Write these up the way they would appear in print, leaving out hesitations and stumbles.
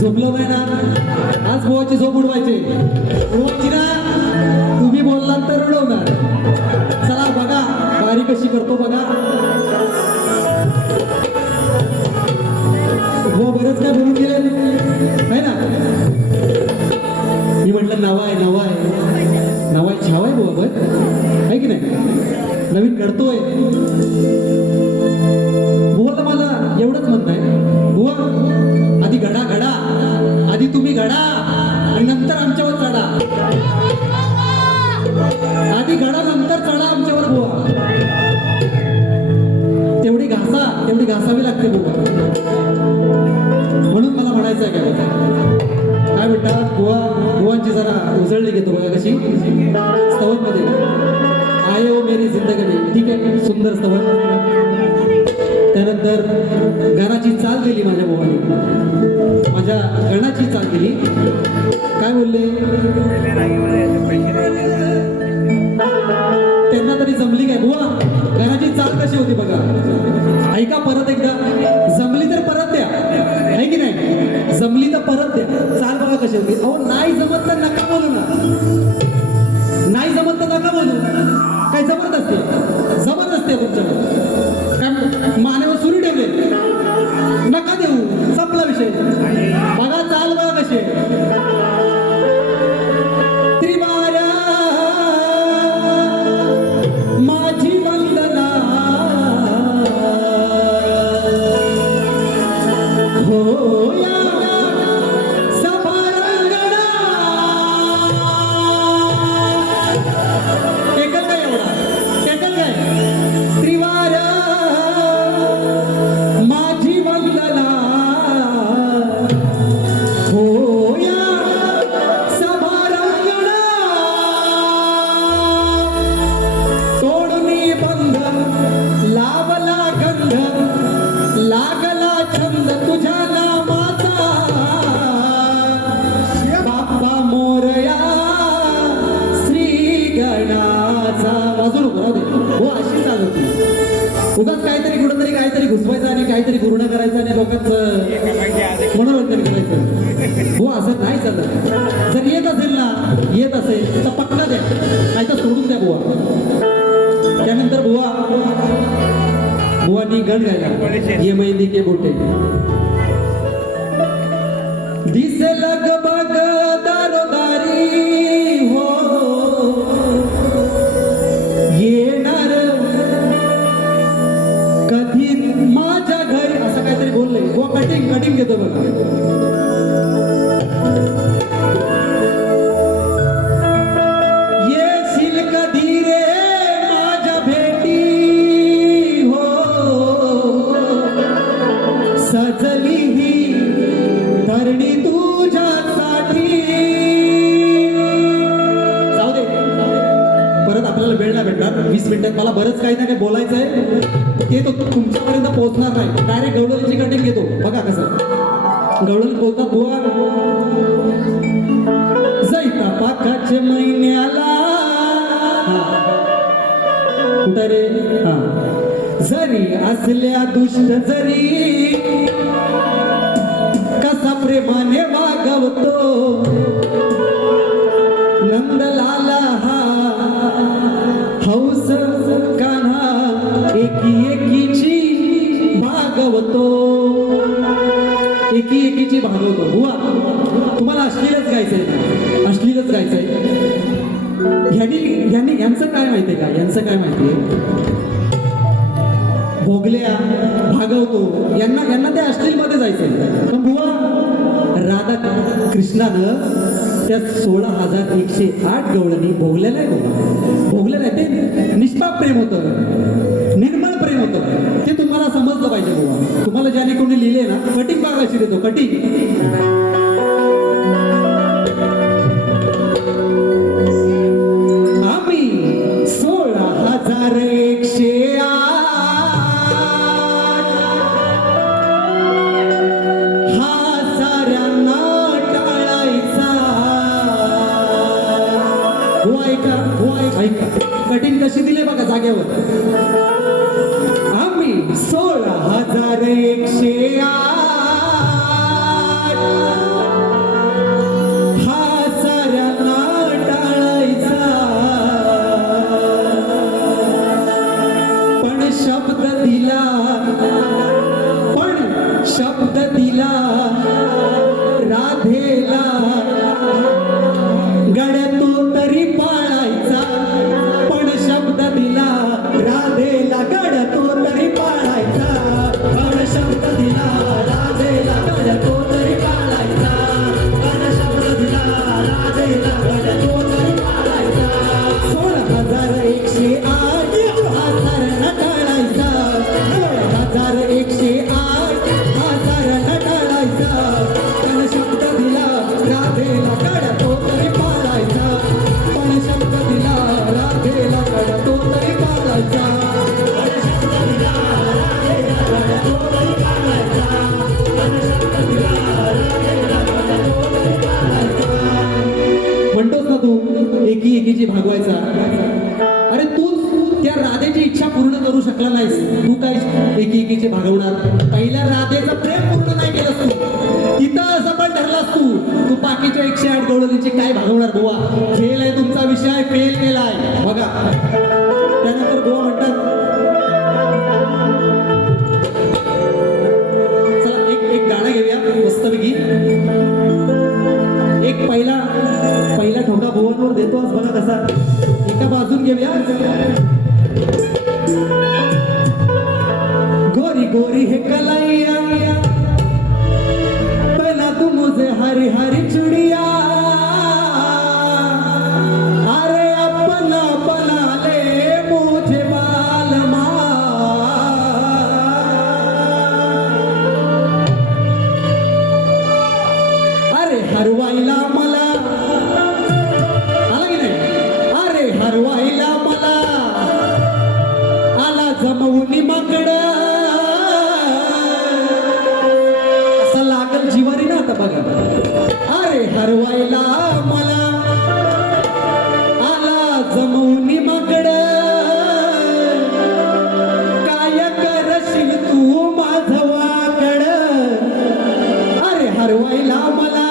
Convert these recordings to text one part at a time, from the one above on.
झोपलो नाही ना आज बुवाची झोप उडवायची उडवायची ना तुम्ही बोललात तर उडवणार चला बघा बारी कशी करतो बघा बुवा बरंच काय बोलून गेले आहे ना मी म्हटलं नवा आहे छावा आहे बुवा बघ आहे की नाही नवीन घडतोय बुवाला मला एवढंच म्हणत आहे बुवा आधी घडा आधी तुम्ही घडा आणि नंतर आमच्यावर चढा आधी घडा नंतर चढा आमच्यावर बुवा तेवढी घासावी लागते बुवा म्हणून मला म्हणायचं आहे काय म्हणतात बुवांची जरा उजळली घेतो बघा कशी स्तवन मध्ये आये ओ मेरी जिंदगी में ठीक आहे सुंदर स्तवन त्यानंतर गाण्याची चाल दिली माझ्या बुवाने माझ्या गणाची चाल दिली काय बोलले त्यांना तरी जमली काय बुवा गाण्याची चाल कशी होती बघा ऐका परत एकदा जमली तर परत द्या आहे की नाही जमली तर परत द्या चाल बघा कशी होती अहो नाही जमत तर नका बोलू ना नाही जमत तर नका बोलू काय जबरदस्ती तुमच्याकडे काय मानेवर सुरी ठेवले नका देऊ संपला विषय बघा चाल बघा कशी त्रिवारा माझी वंदना हो या सभारंगणा टेकल काय त्रिवारा माझी वंदना हो या सभारंगणा तोडणी बंध लावला गंध लागला छंद तुझ्या नामाचा बाप्पा मोरया श्री गणाचा बाजू नको राहू दे हो अशी चालत उगाच काहीतरी कुठंतरी काहीतरी घुसवायचं आणि काहीतरी पूर्ण करायचं आणि लोकांचं मनोरंजन करायचं हो असं नाही चालत जर येत असेल तर पक्का द्या नाही तर सोडून द्या बुवा त्यानंतर बुवानी गण गायला ये मेहंदी के बोटे दिसे लगबग दारोदारी हो येणार कधी माझ्या घरी असं काहीतरी बोलले बुवा कटिंग घेतो बघा येशील कधी रे माझ्या भेटी सजली ही धरणी तुझ्यासाठी जाऊ दे परत आपल्याला वेळ नाही भेटणार 20 मिनिटात मला बरंच काही ना काही बोलायचं आहे ते तो तुमच्यापर्यंत पोहोचणार नाही डायरेक्ट गवळणीची कटिंग घेतो बघा कसं गवळणी बोलतात बुवा जैता पाकाच्या महिन्याला कुठं रे हा जरी असल्या दुष्ट जरी कसा प्रेमाने वागवतो नंदलाला हा हौस कान्हा एकीची भागवतो बुवा तुम्हाला अश्लीलच गायचंय यांचं काय माहितीये का यांचं काय माहितीये भोगल्या भागवतो यांना त्या अश्लील मध्ये जायचंय पण बुवा राधा कृष्णानं त्या 16,108 गवळणी भोगलेल्या आहे ते निष्पाप प्रेम होतं निर्मळ प्रेम होतं ते तुम्हाला समजलं पाहिजे बुवा तुम्हाला ज्याने कोणी लिहिले ना कटिंग बागायची देतो कटिंग आम्ही 16,108 कटिंग कशी दिले बघा जागेवर आम्ही 16,108 तरी पाळायचा. म्हणतोस ना तू एकीची भागवायचा. अरे तूच त्या राधेची इच्छा पूर्ण करू शकला नाहीस. तू काय एकीची भागवणार? पहिल्या राधेचं प्रेम पूर्ण नाही केलंस तू. तिथं असं पण ठरलास तू बाकीच्या 108 गवळणीची काय भागवणार बुवा? फेल आहे तुमचा विषय, फेल केलाय बघा. त्यानंतर बुवा म्हणतात चला एक गाणं घेऊया मस्तपैकी. एक पहिला ठोका भुवनवर देतो आज बघा कसा. एका बाजून घेऊया. गोरी गोरी है कलाइया पहला तू मुझे हरी हरी चुड़िया अरे अपना बना ले मुझे बालमा अरे हरवाईला मला आला की नाही. अरे हरवाईला मला आला जमवून माकड असं लागल जिवारी ना आता बघा. अरे हरवाईला मला आला जमवून माकड काय करशील तू माझवाकड. अरे हरवाईला मला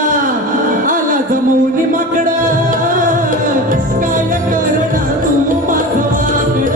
आला जमवून माकड काय करणार तू माझवाकड.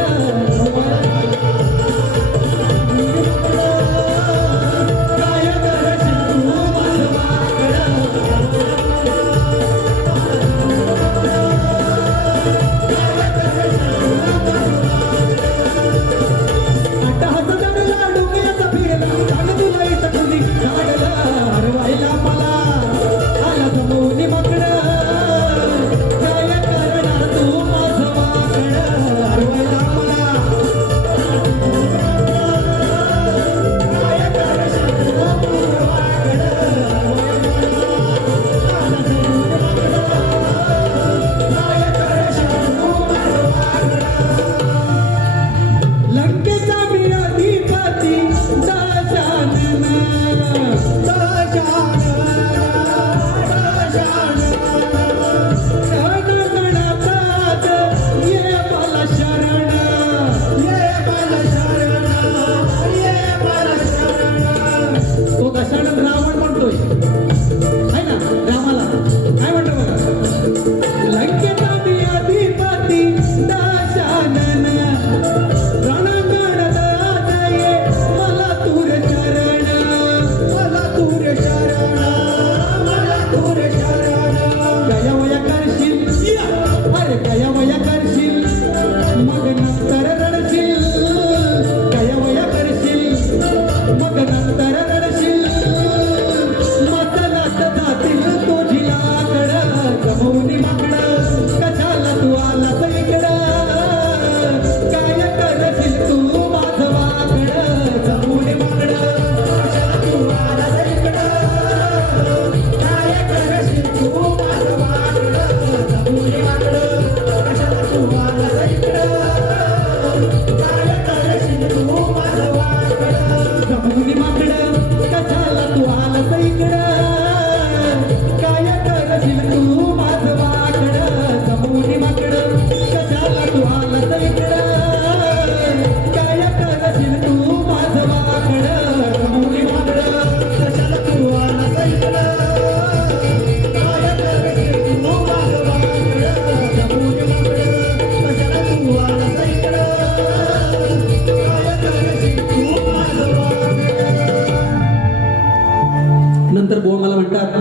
नंतर बोल मला म्हणतात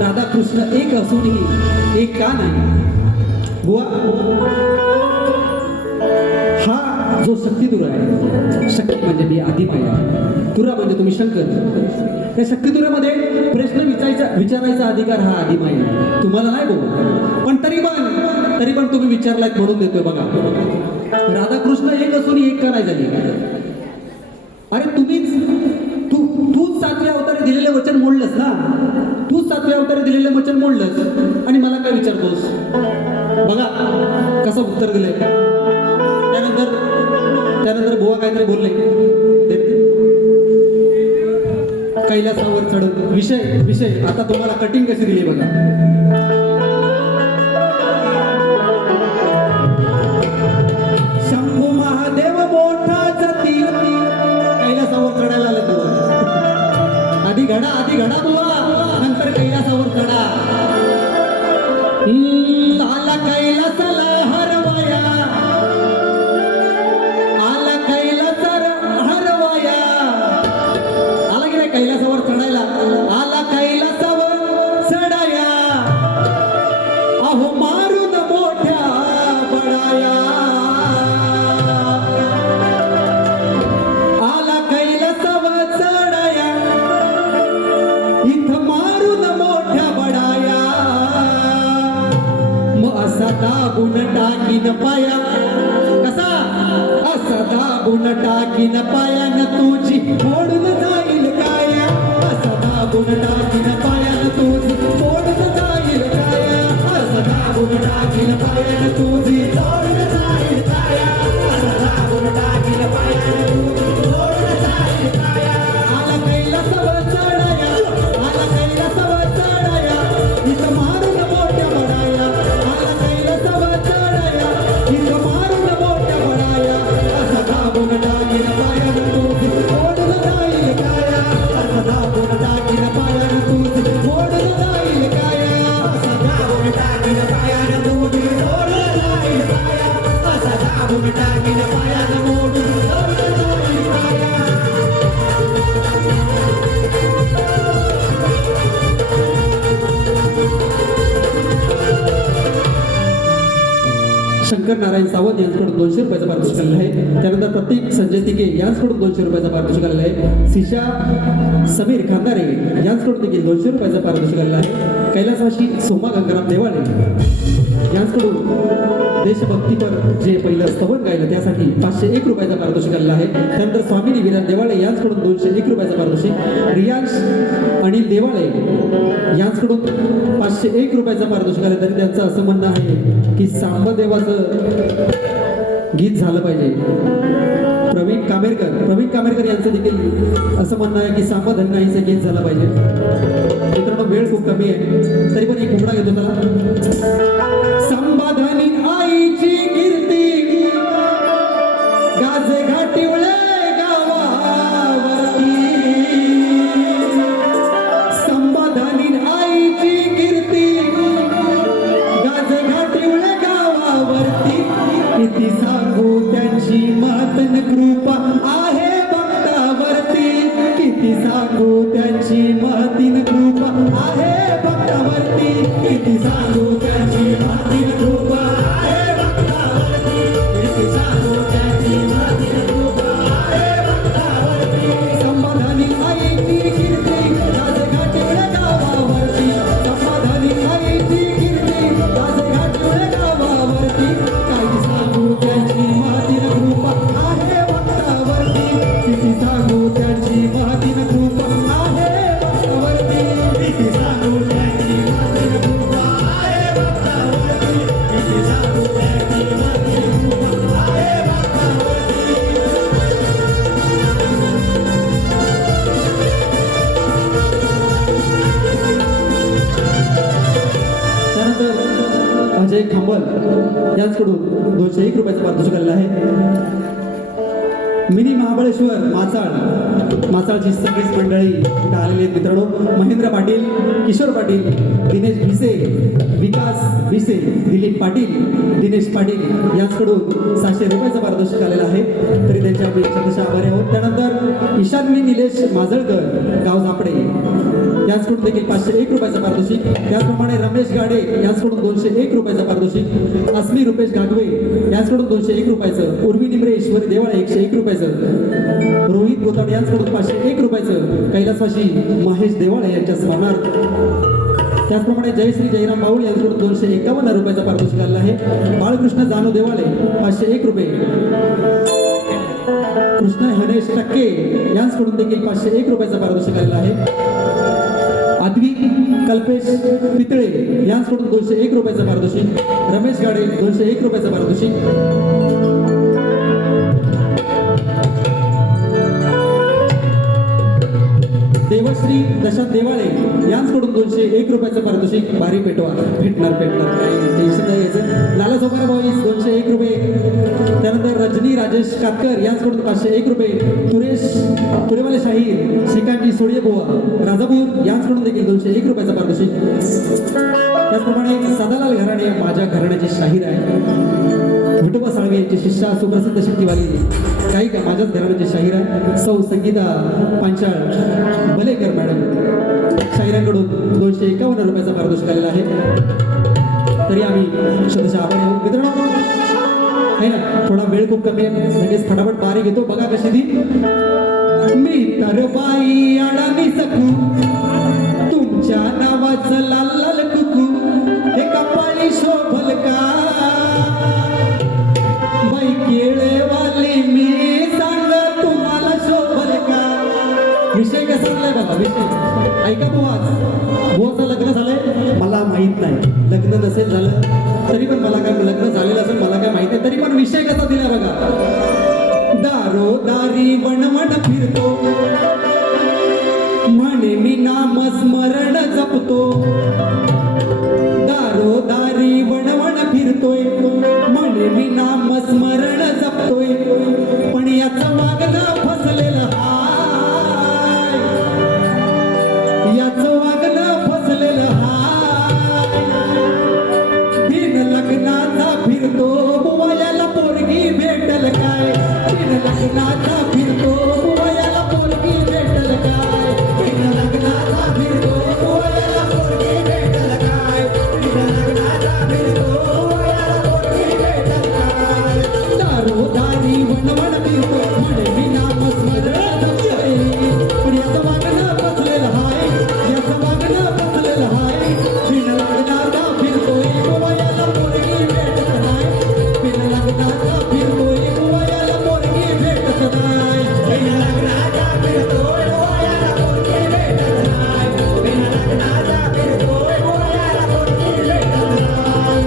राधाकृष्ण एक असूनही एक का नाही बुवा. हा जो शक्तिदुरा आहे, शक्ती म्हणजे मी आदिमाया, तुरा म्हणजे तुम्ही शंकर. त्या शक्तिदुरामध्ये प्रश्न विचारायचा अधिकार हा आदिमाया तुम्हाला नाही बोल. पण तरी पण तुम्ही विचारलात म्हणून देतोय बघा. राधाकृष्ण एक असून एक का नाही झाली? अरे तूच 7व्या अवतारी दिलेले वचन मोडलंस ना. तूच 7वे अवतार दिलेले वचन मोडलंस आणि मला काय विचारतोस? बघा कसं उत्तर दिलंय. त्यानंतर बुवा काहीतरी बोलले. कैलासावर चढून विषय आता तुम्हाला कटिंग कशी दिली बघा. शंभू महादेव मोठा जाती कैलासावर चढायला आला बुवा. आधी घडा बुवा, नंतर कैलासावर चढा. आला कैलासाला हरवाया, आला कैलासाला हरवाया. आला की नाही कैलासावर चढायला? आला कैलासावर चढाया, अहो मारून मोठ्या बडाया. आला कैलासावर चढाया, इथं मारून मोठ्या बडाया. मग असा दाबून टाकीन पाया, कसा असा दाबून टाकीन पायान तुझी फोडून जाईल काया. असा दाबून टाकीन पायान तुझी फोडून जाईल काया. असा दाबून टाकीन पायान तुझी फोडून जाईल काया. असा दाबून टाकीन पायान तुझी फोडून जाईल काया. आला कैलासावर चढाया, आला कैलासावर चढाया, इथं मारून मोठ्या बडाया. आला कैलासावर चढाया, इथं मारून मोठ्या बडाया. असा दाबून टाकीन पायान तुझी फोडून जाईल काया. असा दाबून टाकीन पायान तुझी फोडून जाईल काया. असा दाबून टाकीन पायान तुझी फोडून जाईल काया. असा दाबून टाकीन पायान मोडून फोडून जाईल काया. शंकर नारायण सावंत यांच्याकडून 200 रुपयाचा पारितोषिक आलेला आहे. त्यानंतर प्रतीक संजय तिके यांच्याकडून 200 रुपयाचा पारितोषिक आलेला आहे. सिशा समीर खांदारे यांच्याकडून देखील 200 रुपयाचा पारितोषिक आलेला आहे. कैलासवासी सोमा गंगाराम देवाळे यांच्याकडून देशभक्तीपर जे पहिलं स्तवन गायलं त्यासाठी 501 रुपयाचा पारितोषिक आलेला आहे. त्यानंतर स्वामिनी विराज देवाळे यांच्याकडून 201 रुपयाचा पारितोषिक. रियांश अनिल देवाळे यांच्याकडून 501 रुपयाचा पारितोषिक आले. तरी त्यांचं असं म्हणणं आहे की सांबदेवाचं गीत झालं पाहिजे. प्रवीण कामेरकर यांचं देखील असं म्हणणं आहे की सांबा धन्नाईचं गीत झालं पाहिजे. मित्रांनो वेळ खूप कमी आहे तरी पण एक घुमडा घेतो त्याला. संबाधनी आईची कीर्ती गाजे घाटिवळे गावावरती. संबाधनी आईची कीर्ती गाजे घाटिवळे गावावरती. किती सांगू त्यांची मातन कृपा आहे भक्तावरती. किती सांगू त्यांची मातीन कृपा आहे भक्तावरती. किती सांगू त्यांची मातीन कृपा आहे भक्तावरती. किती सांगू त्यांची मातीन कृपा आहे भक्तावरती. संबाधनी आईची कीर्ती गाजे घाटिवळे गावावरती. संबाधनी आईची कीर्ती गाजे घाटिवळे गावावरती. काही सांगू त्यांची मातीन कृपा आहे भक्तावरती. किती सांगू त्यांची मातीन कृपा आहे भक्तावरती. किती सांगू त्यांची मातीन कृपा आहे भक्तावरती. किती सांगू त्यांची मातीन कृपा आहे भक्तावरती. त्यानंतर अजय खांबल यांच्याकडून 201 रुपयाचा पारितोषिक आलेला आहे. मिनी महाबळेश्वर माचाळची सगळीच मंडळी इथं आलेली आहेत मित्रांनो. महेंद्र पाटील, किशोर पाटील, दिनेश भिसे, विकास भिसे, दिलीप पाटील, दिनेश पाटील यांच्याकडून 700 रुपयाचा पारितोषिक आलेला आहे. तरी त्यांच्या आम्ही अतिशय आभारी आहोत. त्यानंतर ईशान्य निलेश माजळकर गाव झापडे यांच्याकडून देखील 501 रुपयाचा पारितोषिक. त्याचप्रमाणे रमेश गाडे यांच्याकडून 201 रुपयाचा पारितोषिक. अस्मी रुपेश घागवे यांच्याकडून 201 रुपयाचं. उर्वी निमरे ईश्वरी देवाळे 101 रुपयाचं. रोहित गोतावडे यांच्याकडून 501 रुपयाचं. कैलासवासी महेश देवाळे यांच्या स्मरणार्थ. त्याचप्रमाणे जयश्री जयराम बाऊळ यांच्याकडून 251 रुपयाचा पारितोषिक आलेला आहे. बाळकृष्ण जानू देवाळे 501 रुपये. कृष्ण हनेश टक्के यांच्याकडून देखील 501 रुपयाचा पारितोषिक आलेला आहे. आदवी कल्पेश पितळे यांच्याकडून 201 रुपयाचं पारितोषिक, रमेश गाडे 201 रुपयाचं पारितोषिक, देवश्री दशात देवाळे यांच्याकडून 201 रुपयाचं पारितोषिक, भारी पेटवा भेटणार काही टेन्शन नाही यायचं. लाला जोगारा बॉईज 201 रुपये, त्यानंतर रजनी राजेश कातकर यांच्याकडून 501 रुपये, तुरेवाले शाहीर श्रीकांतजी सोडिये बुवा राजापूर यांच्याकडून देखील 201 रुपयाचं पारितोषिक. त्याचप्रमाणे सदालाल घराणे माझ्या घराण्याचे शाहीर आहे, विठोबा साळवे यांची शिष्या सुप्रसिद्ध शक्तीवाली गायिका माझ्याच घराण्याचे शाहीर आहे सौ संगीता पांचाळ भलेकर मॅडम, शाहिरांकडून 251 रुपयाचा पारितोषिक आलेला आहे. तरी आम्ही शतशः आभारी आहोत मित्रांनो. आहे ना, थोडा वेळ खूप कमी आहे, लगेच फटाफट बारी घेतो. बघा कशी ती मी तर बाई अडाणी सकू तुमच्या नावाचं लाल लाल कुकू हे कपाळी शोभल का बाई केळेवाली मी सांग तुम्हाला शोभल का. विषय कसा झालाय बाबा, विषय ऐका बुवाचं लग्न झालंय मला माहित नाही, लग्न नसेल झालं तरी पण मला काय लग्न झालेलं असेल मला काय माहिती, तरी पण विषय कसा दिला बघा. दारोदारी वणवण फिरतो म्हणे मी नामस्मरण जपतो, दारोदारी वणवण फिरतोय म्हणे मी नामस्मरण जपतोय, पण याचं वागणं फसलेलं हाय, याचं वागणं फसलेलं हाय. बिन लग्नाचा फिरतो बुवा याला पोरगी भेटल काय, बिन लग्नाचा फिरतो बुवा याला पोरगी भेटल काय, बिन लग्नाचा फिरतो बुवा याला पोरगी भेटल काय, बिन लग्नाचा फिरतो बुवा याला पोरगी भेटल काय. दारोदारी वणवण फिरतो म्हणे मी नामस्मरण जपतोय, पण याचं वागणं फसलेलं हाय, याचं वागणं फसलेलं हाय. बिन लग्नाचा फिरतोय बुवा याला पोरगी भेटत नाही, बिन लग्नाचा फिरतोय बुवा याला पोरगी भेटत नाही, बिन लग्नाचा फिरतोय बुवा याला पोरगी भेटत नाही, बिन लग्नाचा फिरतोय बुवा याला पोरगी भेटत नाही.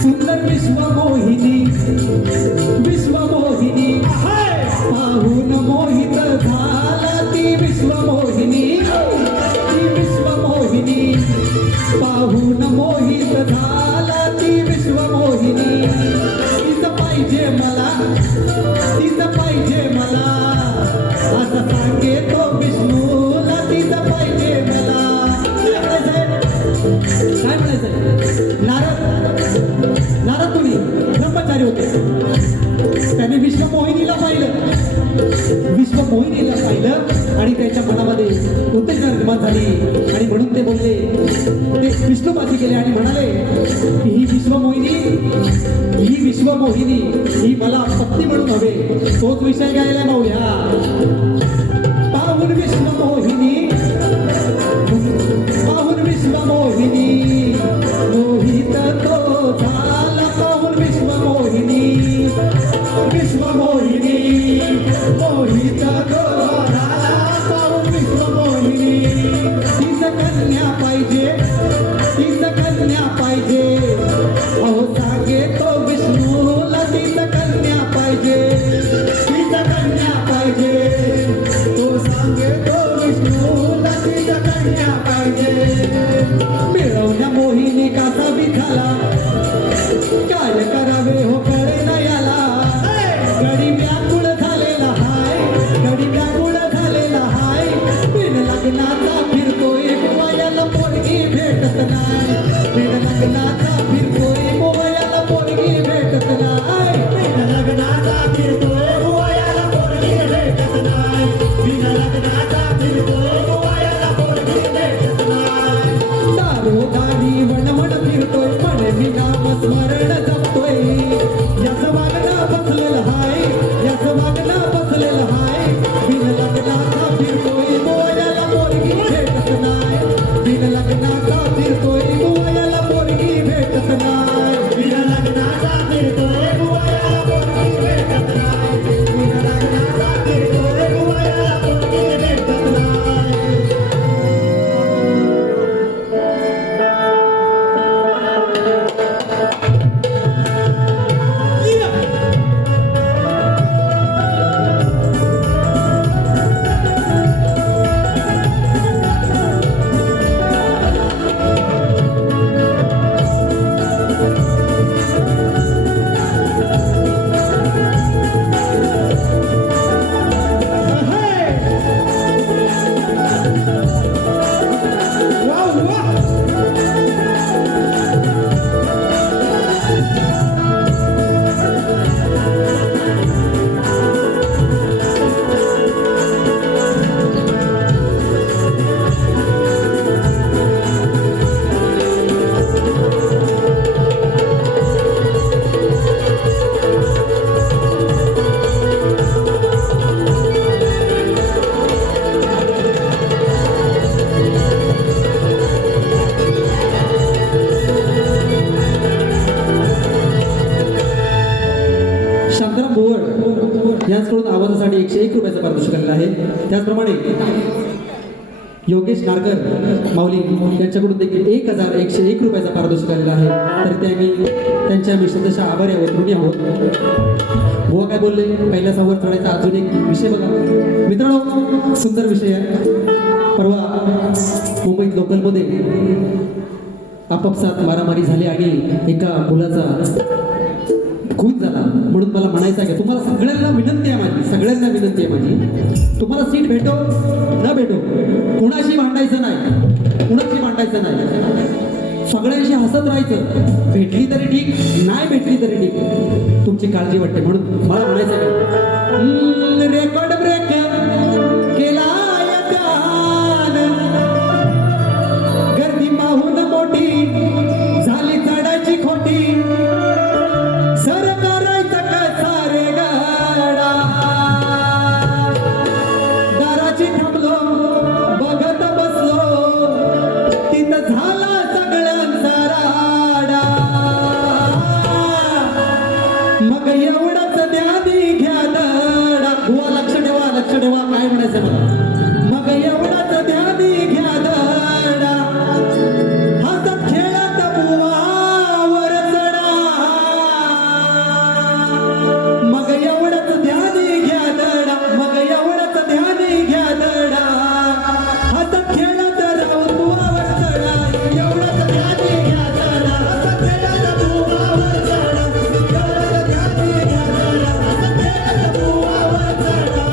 सुंदर विश्वमोहिनी विश्वमोहिनी पाहून मोहित झाला ती विश्वमोहिनी, ती विश्वमोहिनी पाहून मोहित झाला ती विश्वमोहिनी. तिचं पाहिजे मला, तिचं पाहिजे मला असं सांगे तो विष्णूला, तिचं पाहिजे मला. काय म्हणायचं नारद तुम्ही ब्रह्मचारी होते, त्याने विश्वमोहिनीला पाहिलं, विश्वमोहिनीला पाहिलं आणि त्याच्या मनामध्ये उत्तेजना निर्माण झाली आणि म्हणून ते बोलले, ते विष्णुपाशी गेले आणि म्हणाले की ही विश्वमोहिनी ही मला पत्नी म्हणून हवे. तोच विषय घ्यायला माऊल्या. पाहून विश्वमोहिनी पाहून विश्वमोहिनी मोहित तो झाला, पाहून विश्वमोहिनी विश्वमोहिनी मोहित तो झाला, पाहून विश्वमोहिनी. तिचं कन्या पाहिजे, तिचं कन्या पाहिजे, अहो सांगे तो विष्णूला तिचं कन्या पाहिजे, तिचं कन्या पाहिजे, तो सांगे तो विष्णूला तिचं कन्या पाहिजे. मिळवण्या शांताराम भोवड यांच्याकडून आवाजासाठी 101 रुपयाचा पारितोषिक आलेला आहे. त्याचप्रमाणे योगेश नारकर माऊली यांच्याकडून देखील 1101 रुपयाचा पारितोषिक आलेला आहे. तर त्यांच्या आम्ही शब्दशः आभारी आहोत, ऋणी आहोत. बुवा काय बोलले, पहिल्या संवाद चढायचा अजून एक विषय बघा मित्रांनो, सुंदर विषय आहे. परवा मुंबईत लोकलमध्ये आपापसात मारामारी झाली आणि एका मुलाचा खून झाला. म्हणून मला म्हणायचं आहे की तुम्हाला सगळ्यांना विनंती आहे माझी, तुम्हाला सीट भेटो न भेटो कुणाशी भांडायचं नाही, सगळ्यांशी हसत राहायचं. भेटली तरी ठीक, नाही भेटली तरी ठीक, तुमची काळजी वाटते. म्हणून मला म्हणायचं आहे रेकॉर्ड ब्रेक केला गर्दी पाहून मोठी झाली चढायची खोटी, सर करायचं कसा रे गाडा, दाराची थांबलो बघत बसलो तिथं झाला सगळ्यांचा राडा, मग एवढंच द्यादी घ्या दडा. बुवा लक्ष ठेवा काय म्हणायचं मला, मग एवढंच द्यादी घ्या दडा, हसत खेळत बुवावर चढा, मग एवढंच ध्यानी घ्या दडा, हसत खेळत राहून बुवावर चढा, एवढंच ध्यानी घ्या दडा, हसत खेळत बुवावर चढा, एवढंच ध्यानी घ्या दडा, हसत खेळत बुवावर चढा.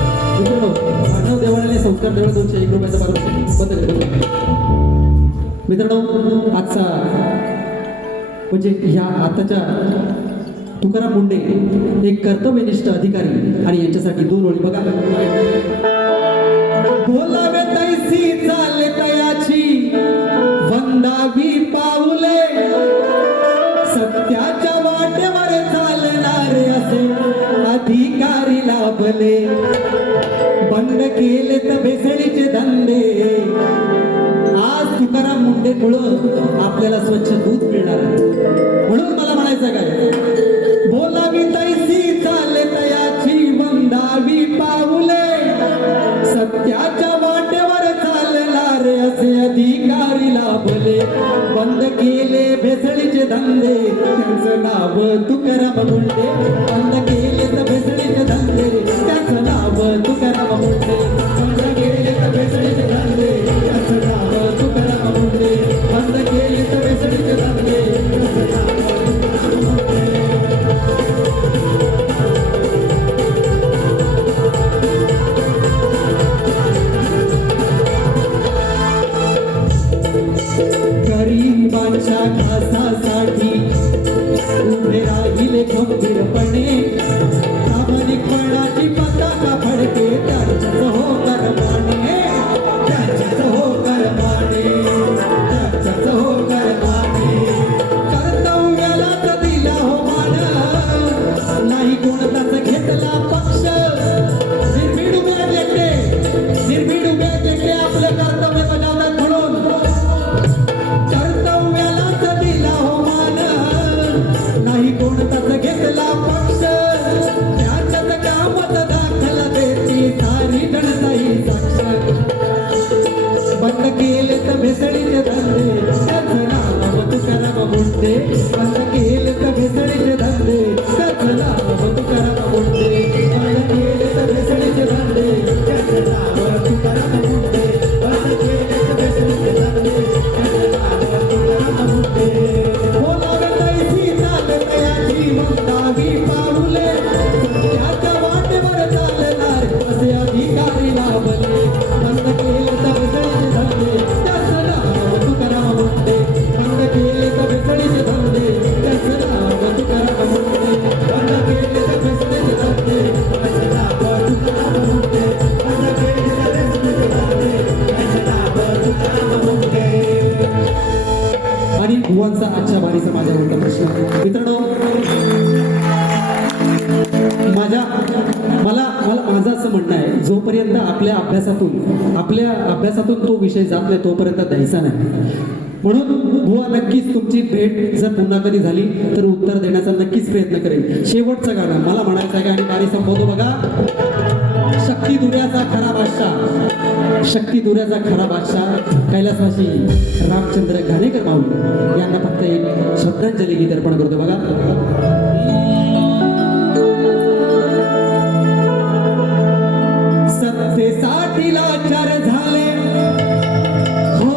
मानव देवाळ्याने संस्कार देवळ 201 रुपयाचा पारितोषिक मित्रांनो. आजचा म्हणजे ह्या आताच्या तुकाराम मुंडे एक कर्तव्यनिष्ठ अधिकारी आणि यांच्यासाठी 2 ओळी बघा. बोलावे तैसी चाले तयाची वंदावी पाऊले, सत्याच्या वाटेवर चालणारे असे अधिकारी लाभले, बंद केले तर भेसळीचे धंदे. आज तुकाराम मुंडेमुळं आपल्याला स्वच्छ दूध मिळणार आहे. म्हणून मला म्हणायचं काय, बोलावी तैसी चाले तयाची वंदावी पाऊले, सत्याच्या वाटेवर चालणारे असे अधिकारी लाभले, बंद केले भेसळीचे धंदे, त्यांचं नाव तुकाराम मुंडे, बंद केले तर भेसळीचे धंदे, त्याचं नाव तुकाराम मुंडे, बंद केले तर भेसळीचे धंदे, त्याचं नाव तुकाराम मुंडे, बंद केले तर भेसळीचे धंदे, त्याचं नाव तुकाराम मुंडे. गरिबांच्या घासासाठी उभे राहिले खंबीरपणे, प्रामाणिकपणाची पताका फडके, त्यांच्याच हो करमाने, त्यांच्याच हो करमाने, त्यांच्याच हो करमाने. कर्तव्यालाच दिला हो मान, नाही कोणताच घेतला पक्ष, निर्भीड उभ्या एकटे आपलं कर्तव्य बजावतात. म्हणून कर्तव्यालाच दिला हो मान, नाही कोणताच घेतला पक्ष, त्याच्यात कामत दाखल देती सारी जनताही साक्ष. बंद केले तर भेसळीचे धंदे, त्याचं नाव तुकाराम मुंडे, बंद केले तर भेसळीचे धंदे, त्याचं नाव तुकाराम मुंडे, बंद केले तर भेसळीचे धंदे, त्याचं नाव तुकाराम मुंडे, बंद केले तर भेसळीचे धंदे, त्याचं नाव तुकाराम मुंडे. बोलावे तैसी चाले तयाची वंदावी पाऊले, सत्याच्या वाटेवर चालणार असे अधिकारी लाभले, बंद केले तर भेसळीचे धंदे, त्याचं नाव तुकाराम मुंडे, बंद केले तर भेसळीचे धंदे, आणि भुवांचा आजच्या बारीचा माझ्यावरचा प्रश्न. मित्रांनो, मला माझं असं म्हणणं आहे, जोपर्यंत आपल्या अभ्यासातून तो विषय जात नाही तोपर्यंत द्यायचा नाही. म्हणून बुवा नक्कीच तुमची भेट जर पुन्हा कधी झाली तर उत्तर देण्याचा नक्कीच प्रयत्न करेल. शेवटचं गाणं मला म्हणायचं आहे का, आणि गाडी संपवतो बघा. शक्ती दुर्याचा खरा बादशाह कैलासवासी रामचंद्र घाणेकर माऊली यांना फक्त एक श्रद्धांजली गीत अर्पण करतो बघा. सत्तेसाठी लाचार झाले हो,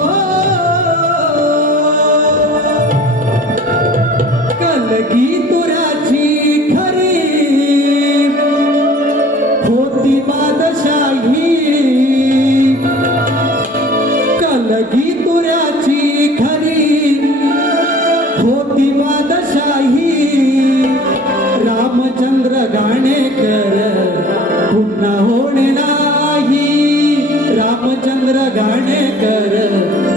कलगी तुऱ्याची खरी होती बादशाही, कलगी तुऱ्याची खरी होती बादशाही. रामचंद्र घाणेकर पुन्हा होणे नाही, रामचंद्र घाणेकर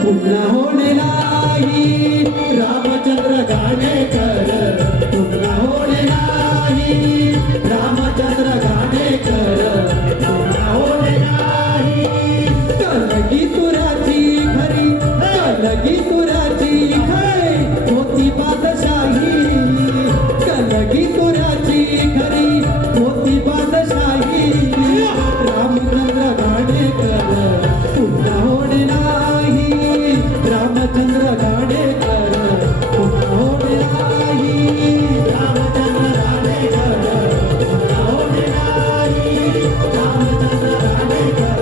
पुन्हा होणे नाही, रामचंद्र घाणेकर पुन्हा होणे नाही, रामचंद्र घाणेकर पुन्हा होणे नाही. कलगी तुऱ्याची खरी, कलगी तुऱ्याची खरी होती बादशाही, कलगी तुऱ्याची खरी होती बादशाही. रामचंद्र घाणेकर पुन्हा होणे नाही, रामचंद्र घाणेकर पुन्हा होणे नाही, रामचंद्र घाणेकर पुन्हा होणे नाही, रामचंद्र घाणेकर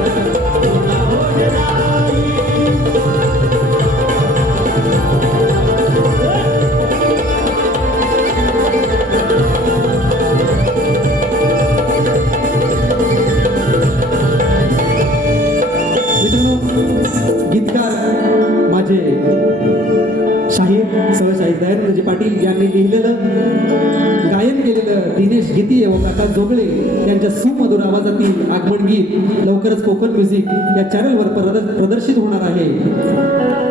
पुन्हा होणे नाही. गीतकार माझे शाहीर सहशाहीर दयानंदजी पाटील यांनी लिहिलेलं गायन केलेलं दिनेश गीती व प्रकाश जोगळे यांच्या सुमधुर आवाजातील आगमन गीत लवकरच कोकण म्युझिक या चॅनलवर प्रदर्शित होणार आहे.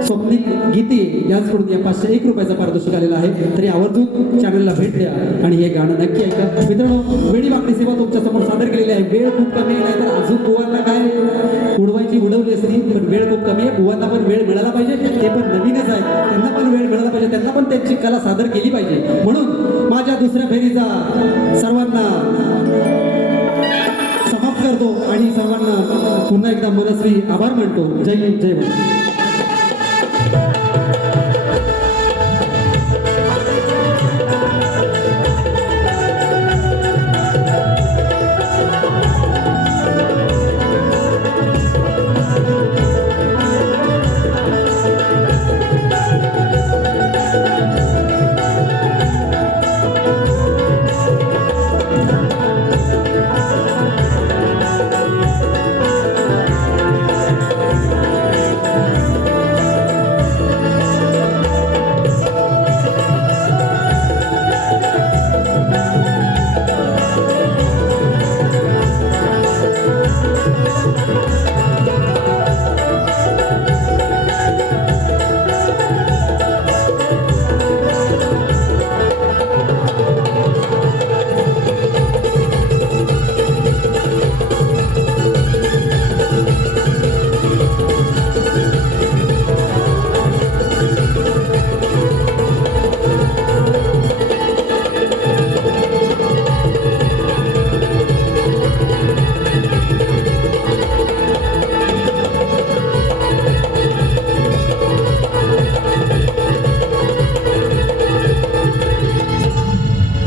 स्वप्नील गीते यांच्याकडून या 501 रुपयाचा पारितोषिक आलेला आहे. तरी आवर्जून चॅनलला भेट द्या आणि हे गाणं नक्की ऐका. मित्रांनो, वेडी वाकडी सेवा तुमच्या समोर सादर केलेली आहे. वेळ खूप कमी आहे, तर अजून बुवांना काय उडवायची उडवली असती, पण वेळ खूप कमी आहे. बुवांना पण वेळ मिळाला पाहिजे, ते पण नवीनच आहे, त्यांना पण वेळ मिळाला पाहिजे, त्यांना पण त्यांची कला सादर केली पाहिजे. म्हणून माझ्या दुसऱ्या फेरीचा सर्वांना समाप्त करतो आणि सर्वांना पुन्हा एकदा मनस्वी आभार मानतो. जय हिंद, जय भारत.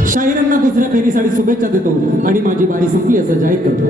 शाहिरांना दुसऱ्या फेरीसाठी शुभेच्छा देतो आणि माझी बारी संपली असं जाहीर करतो.